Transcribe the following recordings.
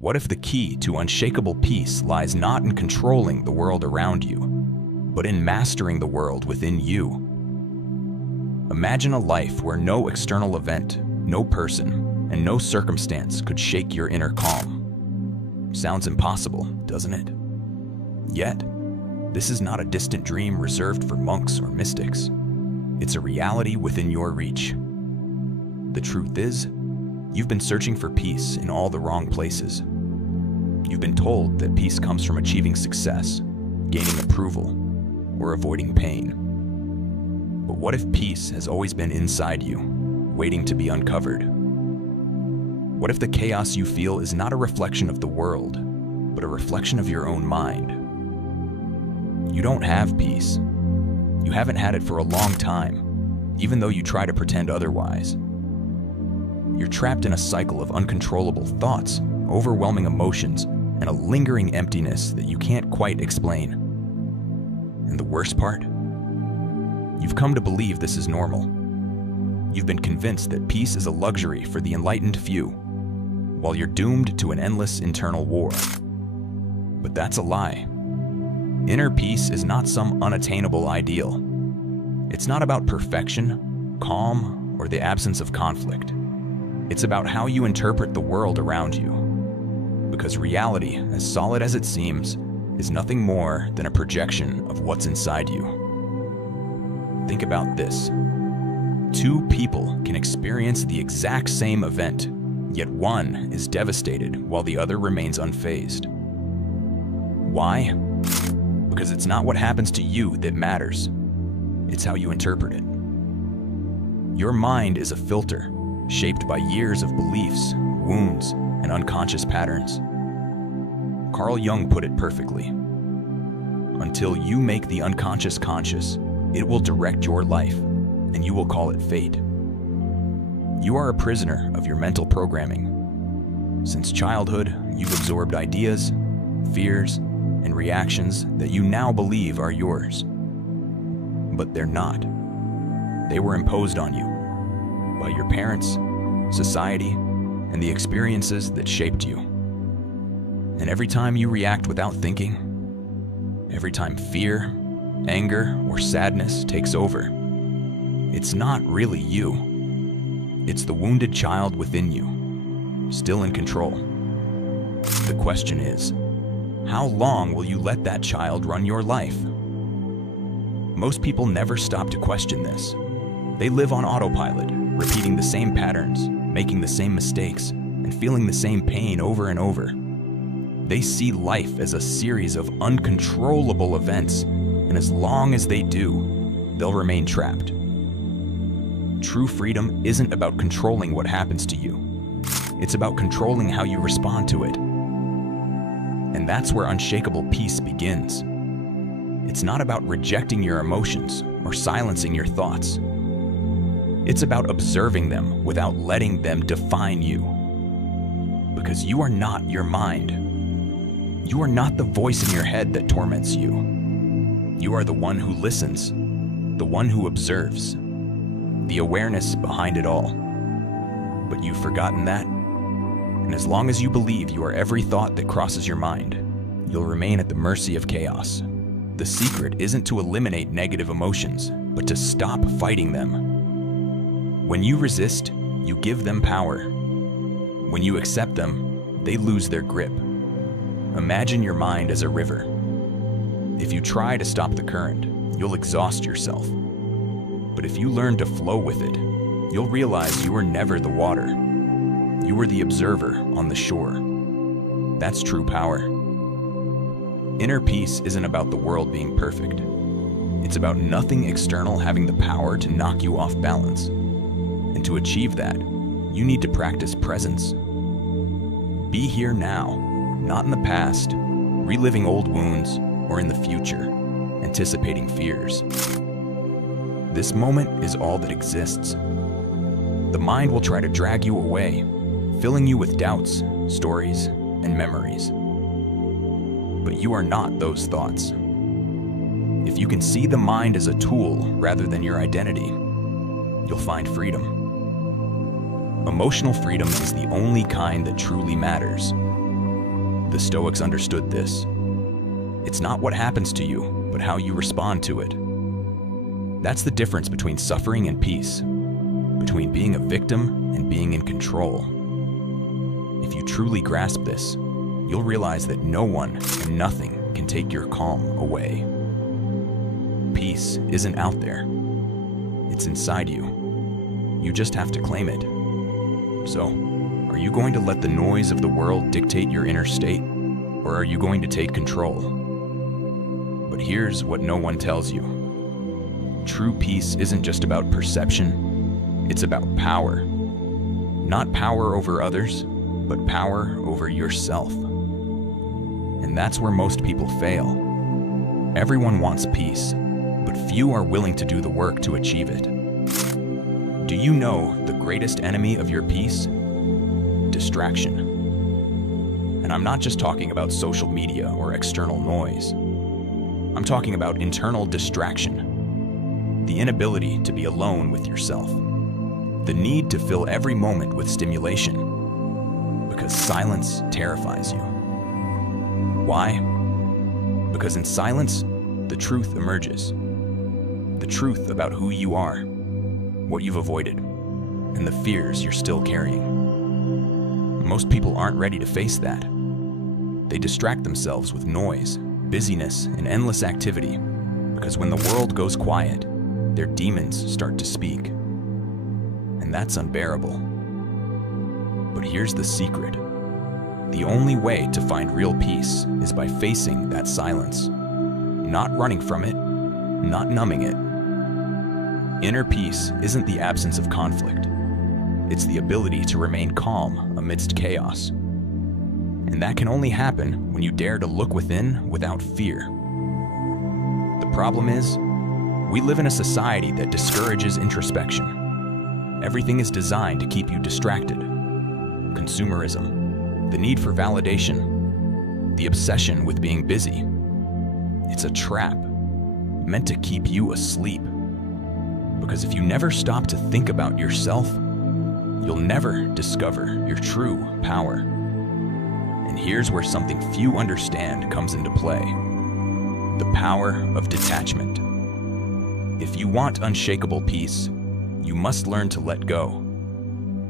What if the key to unshakable peace lies not in controlling the world around you, but in mastering the world within you? Imagine a life where no external event, no person, and no circumstance could shake your inner calm. Sounds impossible, doesn't it? Yet, this is not a distant dream reserved for monks or mystics. It's a reality within your reach. The truth is, you've been searching for peace in all the wrong places. You've been told that peace comes from achieving success, gaining approval, or avoiding pain. But what if peace has always been inside you, waiting to be uncovered? What if the chaos you feel is not a reflection of the world, but a reflection of your own mind? You don't have peace. You haven't had it for a long time, even though you try to pretend otherwise. You're trapped in a cycle of uncontrollable thoughts, overwhelming emotions, and a lingering emptiness that you can't quite explain. And the worst part? You've come to believe this is normal. You've been convinced that peace is a luxury for the enlightened few, while you're doomed to an endless internal war. But that's a lie. Inner peace is not some unattainable ideal. It's not about perfection, calm, or the absence of conflict. It's about how you interpret the world around you. Because reality, as solid as it seems, is nothing more than a projection of what's inside you. Think about this. Two people can experience the exact same event, yet one is devastated while the other remains unfazed. Why? Because it's not what happens to you that matters. It's how you interpret it. Your mind is a filter, shaped by years of beliefs, wounds, and unconscious patterns. Carl Jung put it perfectly. Until you make the unconscious conscious, it will direct your life, and you will call it fate. You are a prisoner of your mental programming. Since childhood, you've absorbed ideas, fears, and reactions that you now believe are yours. But they're not. They were imposed on you by your parents, society, and the experiences that shaped you. And every time you react without thinking, every time fear, anger, or sadness takes over, it's not really you. It's the wounded child within you, still in control. The question is, how long will you let that child run your life? Most people never stop to question this. They live on autopilot, repeating the same patterns, making the same mistakes, and feeling the same pain over and over. They see life as a series of uncontrollable events, and as long as they do, they'll remain trapped. True freedom isn't about controlling what happens to you. It's about controlling how you respond to it. And that's where unshakable peace begins. It's not about rejecting your emotions or silencing your thoughts. It's about observing them without letting them define you. Because you are not your mind. You are not the voice in your head that torments you. You are the one who listens, the one who observes, the awareness behind it all. But you've forgotten that. And as long as you believe you are every thought that crosses your mind, you'll remain at the mercy of chaos. The secret isn't to eliminate negative emotions, but to stop fighting them. When you resist, you give them power. When you accept them, they lose their grip. Imagine your mind as a river. If you try to stop the current, you'll exhaust yourself. But if you learn to flow with it, you'll realize you were never the water. You were the observer on the shore. That's true power. Inner peace isn't about the world being perfect. It's about nothing external having the power to knock you off balance. And to achieve that, you need to practice presence. Be here now, not in the past, reliving old wounds, or in the future, anticipating fears. This moment is all that exists. The mind will try to drag you away, filling you with doubts, stories, and memories. But you are not those thoughts. If you can see the mind as a tool rather than your identity, you'll find freedom. Emotional freedom is the only kind that truly matters. The Stoics understood this. It's not what happens to you, but how you respond to it. That's the difference between suffering and peace, between being a victim and being in control. If you truly grasp this, you'll realize that no one and nothing can take your calm away. Peace isn't out there. It's inside you. You just have to claim it. So, are you going to let the noise of the world dictate your inner state, or are you going to take control? But here's what no one tells you. True peace isn't just about perception, it's about power. Not power over others, but power over yourself. And that's where most people fail. Everyone wants peace, but few are willing to do the work to achieve it. Do you know the greatest enemy of your peace? Distraction. And I'm not just talking about social media or external noise. I'm talking about internal distraction. The inability to be alone with yourself. The need to fill every moment with stimulation. Because silence terrifies you. Why? Because in silence, the truth emerges. The truth about who you are, what you've avoided, and the fears you're still carrying. Most people aren't ready to face that. They distract themselves with noise, busyness, and endless activity, because when the world goes quiet, their demons start to speak. And that's unbearable. But here's the secret. The only way to find real peace is by facing that silence. Not running from it, not numbing it. Inner peace isn't the absence of conflict. It's the ability to remain calm amidst chaos. And that can only happen when you dare to look within without fear. The problem is, we live in a society that discourages introspection. Everything is designed to keep you distracted. Consumerism, the need for validation, the obsession with being busy. It's a trap, meant to keep you asleep. Because if you never stop to think about yourself, you'll never discover your true power. And here's where something few understand comes into play. The power of detachment. If you want unshakable peace, you must learn to let go.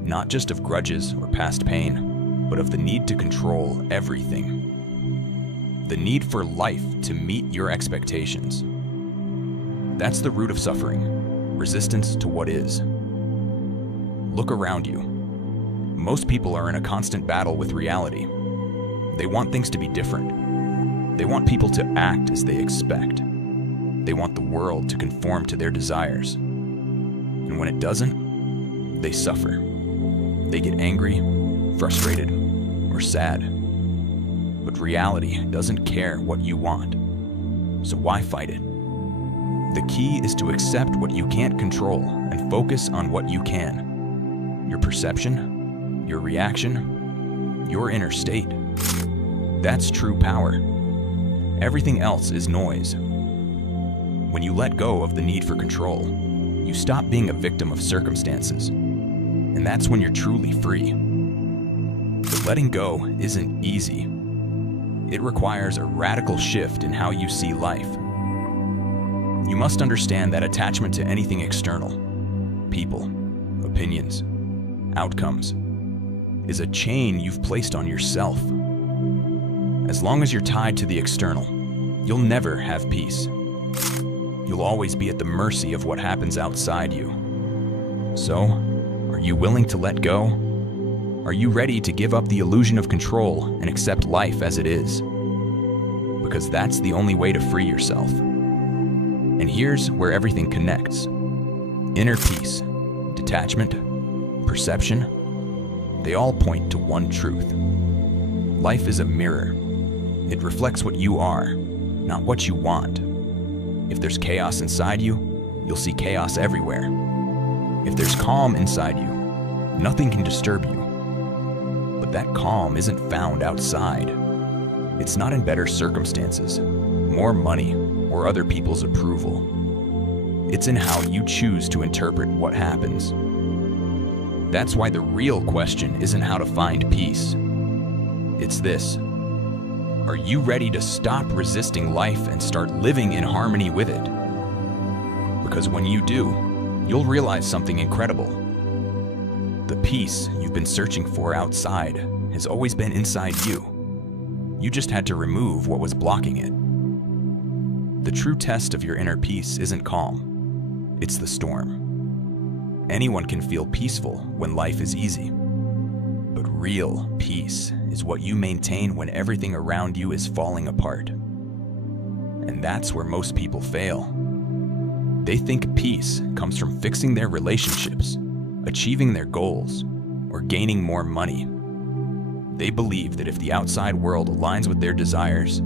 Not just of grudges or past pain, but of the need to control everything. The need for life to meet your expectations. That's the root of suffering, resistance to what is. Look around you. Most people are in a constant battle with reality. They want things to be different. They want people to act as they expect. They want the world to conform to their desires. And when it doesn't, they suffer. They get angry, frustrated, or sad. But reality doesn't care what you want. So why fight it? The key is to accept what you can't control and focus on what you can. Your perception, your reaction, your inner state. That's true power. Everything else is noise. When you let go of the need for control, you stop being a victim of circumstances. And that's when you're truly free. But letting go isn't easy. It requires a radical shift in how you see life. You must understand that attachment to anything external, people, opinions, outcomes, is a chain you've placed on yourself. As long as you're tied to the external, you'll never have peace. You'll always be at the mercy of what happens outside you. So, are you willing to let go? Are you ready to give up the illusion of control and accept life as it is? Because that's the only way to free yourself. And here's where everything connects. Inner peace, detachment, perception, they all point to one truth. Life is a mirror. It reflects what you are, not what you want. If there's chaos inside you, you'll see chaos everywhere. If there's calm inside you, nothing can disturb you. But that calm isn't found outside. It's not in better circumstances, more money, or other people's approval. It's in how you choose to interpret what happens. That's why the real question isn't how to find peace. It's this: Are you ready to stop resisting life and start living in harmony with it? Because when you do, you'll realize something incredible. The peace you've been searching for outside has always been inside you. You just had to remove what was blocking it. The true test of your inner peace isn't calm, it's the storm. Anyone can feel peaceful when life is easy. But real peace is what you maintain when everything around you is falling apart. And that's where most people fail. They think peace comes from fixing their relationships, achieving their goals, or gaining more money. They believe that if the outside world aligns with their desires,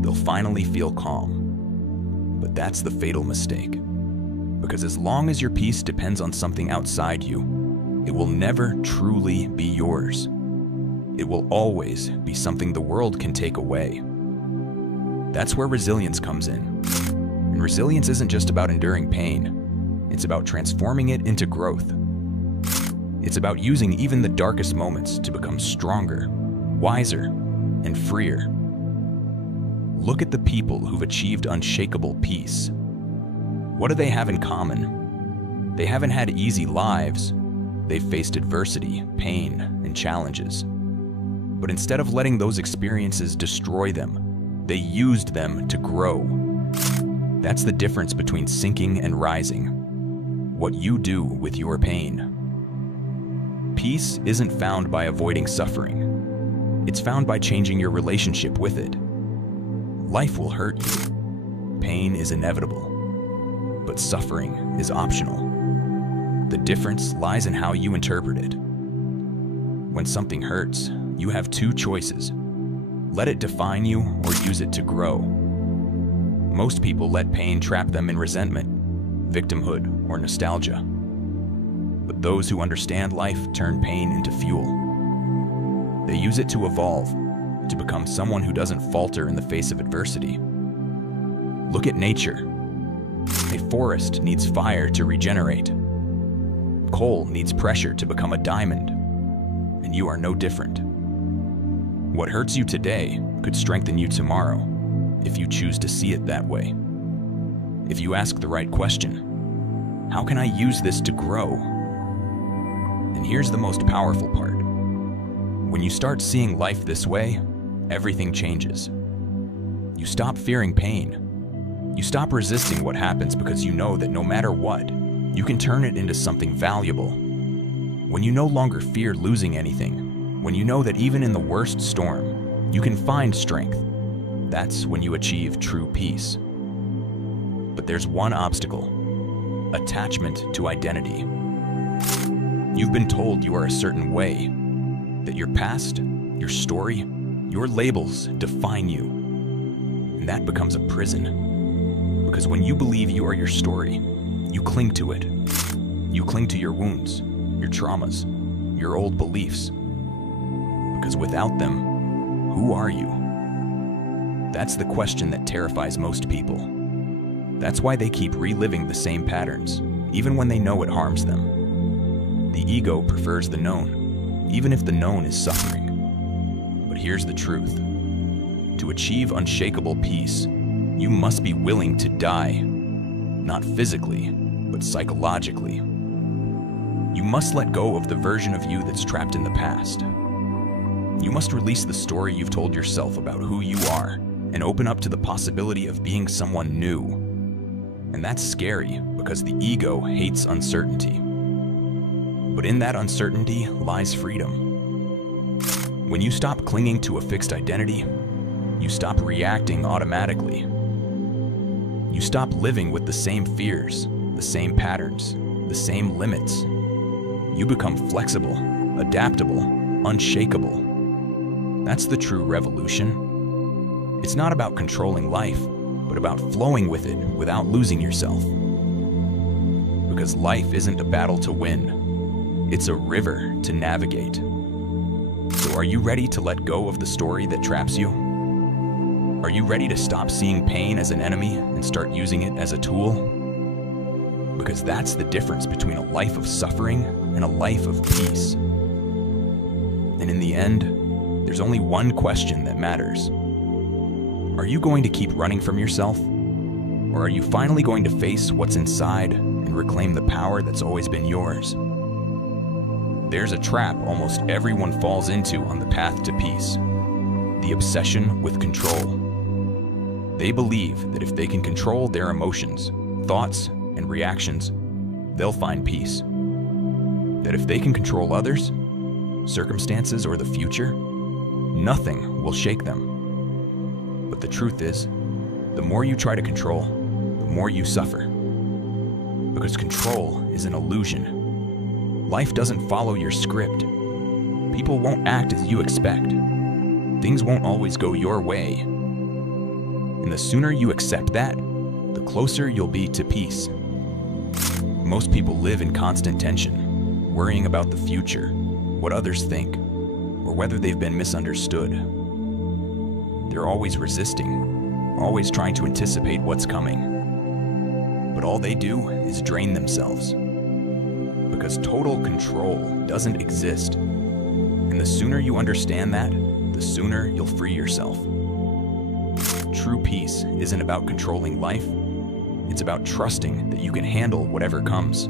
they'll finally feel calm. But that's the fatal mistake. Because as long as your peace depends on something outside you, it will never truly be yours. It will always be something the world can take away. That's where resilience comes in. And resilience isn't just about enduring pain. It's about transforming it into growth. It's about using even the darkest moments to become stronger, wiser, and freer. Look at the people who've achieved unshakable peace. What do they have in common? They haven't had easy lives. They've faced adversity, pain, and challenges. But instead of letting those experiences destroy them, they used them to grow. That's the difference between sinking and rising. What you do with your pain. Peace isn't found by avoiding suffering. It's found by changing your relationship with it. Life will hurt you. Pain is inevitable. But suffering is optional. The difference lies in how you interpret it. When something hurts, you have two choices. Let it define you or use it to grow. Most people let pain trap them in resentment, victimhood, or nostalgia. But those who understand life turn pain into fuel. They use it to evolve, to become someone who doesn't falter in the face of adversity. Look at nature. A forest needs fire to regenerate. Coal needs pressure to become a diamond. And you are no different. What hurts you today could strengthen you tomorrow, if you choose to see it that way. If you ask the right question, how can I use this to grow? And here's the most powerful part. When you start seeing life this way, everything changes. You stop fearing pain. You stop resisting what happens because you know that no matter what, you can turn it into something valuable. When you no longer fear losing anything, when you know that even in the worst storm, you can find strength, that's when you achieve true peace. But there's one obstacle: attachment to identity. You've been told you are a certain way, that your past, your story, your labels define you. And that becomes a prison. Because when you believe you are your story, you cling to it. You cling to your wounds, your traumas, your old beliefs. Because without them, who are you? That's the question that terrifies most people. That's why they keep reliving the same patterns, even when they know it harms them. The ego prefers the known, even if the known is suffering. But here's the truth. To achieve unshakable peace, you must be willing to die. Not physically, but psychologically. You must let go of the version of you that's trapped in the past. You must release the story you've told yourself about who you are and open up to the possibility of being someone new. And that's scary because the ego hates uncertainty. But in that uncertainty lies freedom. When you stop clinging to a fixed identity, you stop reacting automatically. You stop living with the same fears, the same patterns, the same limits. You become flexible, adaptable, unshakable. That's the true revolution. It's not about controlling life, but about flowing with it without losing yourself. Because life isn't a battle to win, it's a river to navigate. So are you ready to let go of the story that traps you? Are you ready to stop seeing pain as an enemy and start using it as a tool? Because that's the difference between a life of suffering and a life of peace. And in the end, there's only one question that matters. Are you going to keep running from yourself? Or are you finally going to face what's inside and reclaim the power that's always been yours? There's a trap almost everyone falls into on the path to peace: the obsession with control. They believe that if they can control their emotions, thoughts, and reactions, they'll find peace. That if they can control others, circumstances, or the future, nothing will shake them. But the truth is, the more you try to control, the more you suffer. Because control is an illusion. Life doesn't follow your script. People won't act as you expect. Things won't always go your way. And the sooner you accept that, the closer you'll be to peace. Most people live in constant tension, worrying about the future, what others think, or whether they've been misunderstood. They're always resisting, always trying to anticipate what's coming. But all they do is drain themselves. Because total control doesn't exist. And the sooner you understand that, the sooner you'll free yourself. True peace isn't about controlling life. It's about trusting that you can handle whatever comes.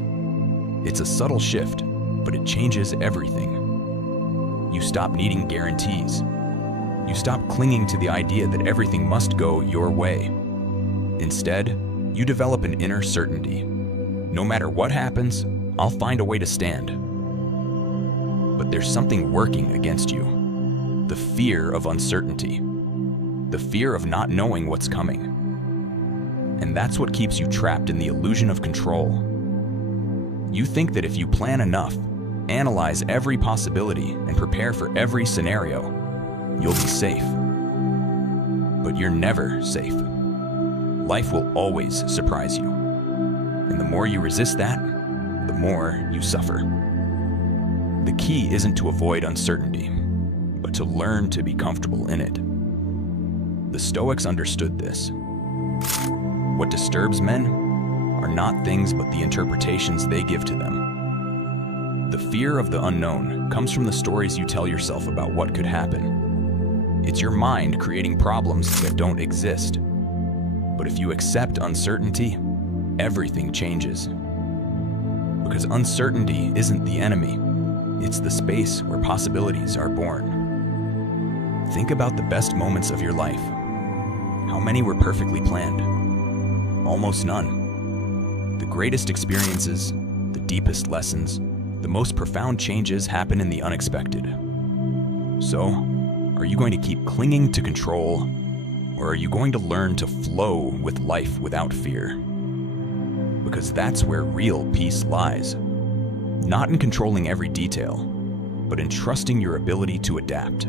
It's a subtle shift, but it changes everything. You stop needing guarantees. You stop clinging to the idea that everything must go your way. Instead, you develop an inner certainty. No matter what happens, I'll find a way to stand. But there's something working against you. The fear of uncertainty. The fear of not knowing what's coming. And that's what keeps you trapped in the illusion of control. You think that if you plan enough, analyze every possibility, and prepare for every scenario, you'll be safe. But you're never safe. Life will always surprise you. And the more you resist that, the more you suffer. The key isn't to avoid uncertainty, but to learn to be comfortable in it. The Stoics understood this. What disturbs men are not things but the interpretations they give to them. The fear of the unknown comes from the stories you tell yourself about what could happen. It's your mind creating problems that don't exist. But if you accept uncertainty, everything changes. Because uncertainty isn't the enemy, it's the space where possibilities are born. Think about the best moments of your life. How many were perfectly planned? Almost none. The greatest experiences, the deepest lessons, the most profound changes happen in the unexpected. So, are you going to keep clinging to control, or are you going to learn to flow with life without fear? Because that's where real peace lies. Not in controlling every detail, but in trusting your ability to adapt.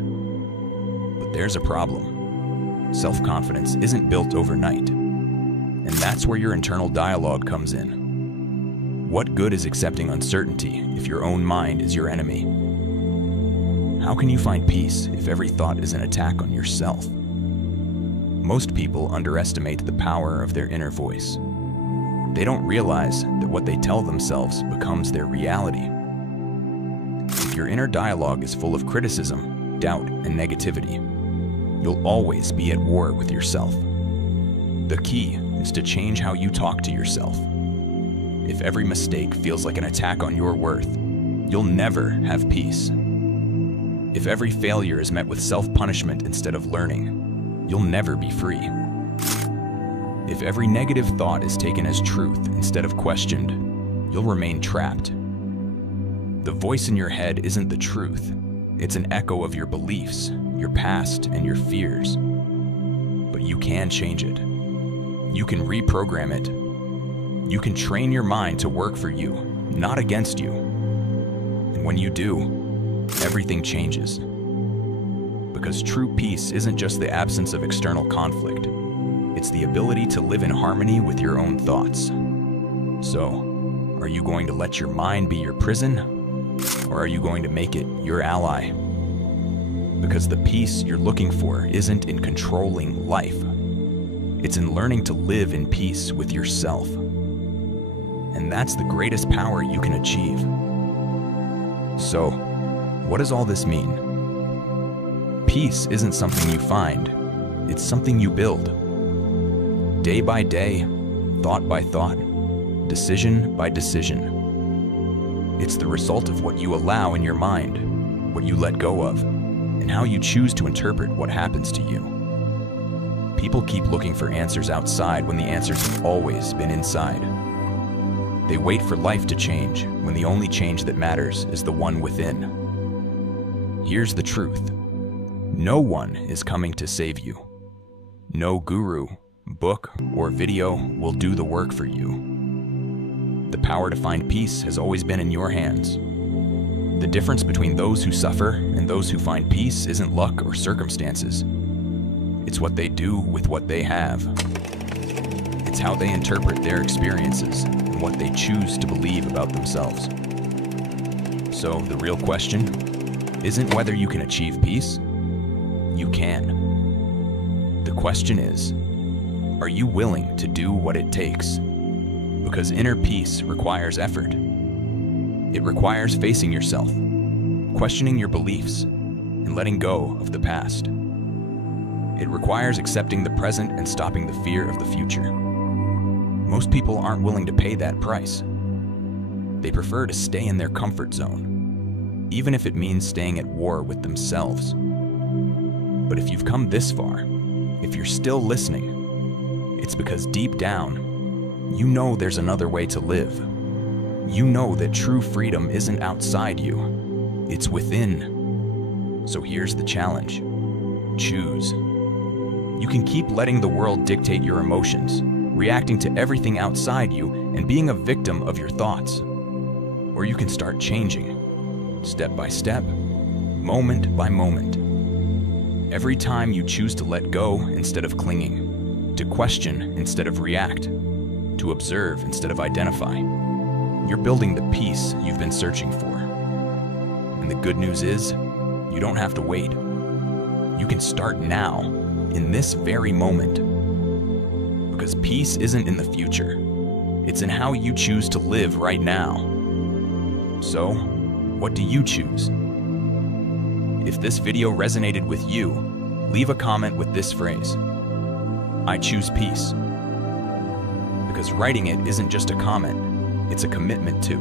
But there's a problem. Self-confidence isn't built overnight. And that's where your internal dialogue comes in. What good is accepting uncertainty if your own mind is your enemy? How can you find peace if every thought is an attack on yourself? Most people underestimate the power of their inner voice. They don't realize that what they tell themselves becomes their reality. If your inner dialogue is full of criticism, doubt, and negativity, you'll always be at war with yourself. The key is to change how you talk to yourself. If every mistake feels like an attack on your worth, you'll never have peace. If every failure is met with self-punishment instead of learning, you'll never be free. If every negative thought is taken as truth instead of questioned, you'll remain trapped. The voice in your head isn't the truth. It's an echo of your beliefs, your past, and your fears. But you can change it. You can reprogram it. You can train your mind to work for you, not against you. And when you do, everything changes. Because true peace isn't just the absence of external conflict. It's the ability to live in harmony with your own thoughts. So, are you going to let your mind be your prison? Or are you going to make it your ally? Because the peace you're looking for isn't in controlling life. It's in learning to live in peace with yourself. And that's the greatest power you can achieve. So, what does all this mean? Peace isn't something you find. It's something you build. Day by day, thought by thought, decision by decision. It's the result of what you allow in your mind, what you let go of, and how you choose to interpret what happens to you. People keep looking for answers outside when the answers have always been inside. They wait for life to change when the only change that matters is the one within. Here's the truth. No one is coming to save you. No guru, book, or video will do the work for you. The power to find peace has always been in your hands. The difference between those who suffer and those who find peace isn't luck or circumstances. It's what they do with what they have. It's how they interpret their experiences and what they choose to believe about themselves. So the real question isn't whether you can achieve peace. You can. The question is, are you willing to do what it takes? Because inner peace requires effort. It requires facing yourself, questioning your beliefs, and letting go of the past. It requires accepting the present and stopping the fear of the future. Most people aren't willing to pay that price. They prefer to stay in their comfort zone, even if it means staying at war with themselves. But if you've come this far, if you're still listening, it's because deep down, you know there's another way to live. You know that true freedom isn't outside you, it's within. So here's the challenge. Choose. You can keep letting the world dictate your emotions, reacting to everything outside you and being a victim of your thoughts. Or you can start changing, step by step, moment by moment. Every time you choose to let go instead of clinging, to question instead of react, to observe instead of identify, you're building the peace you've been searching for. And the good news is, you don't have to wait. You can start now, in this very moment. Because peace isn't in the future. It's in how you choose to live right now. So, what do you choose? If this video resonated with you, leave a comment with this phrase: I choose peace. Because writing it isn't just a comment, it's a commitment too.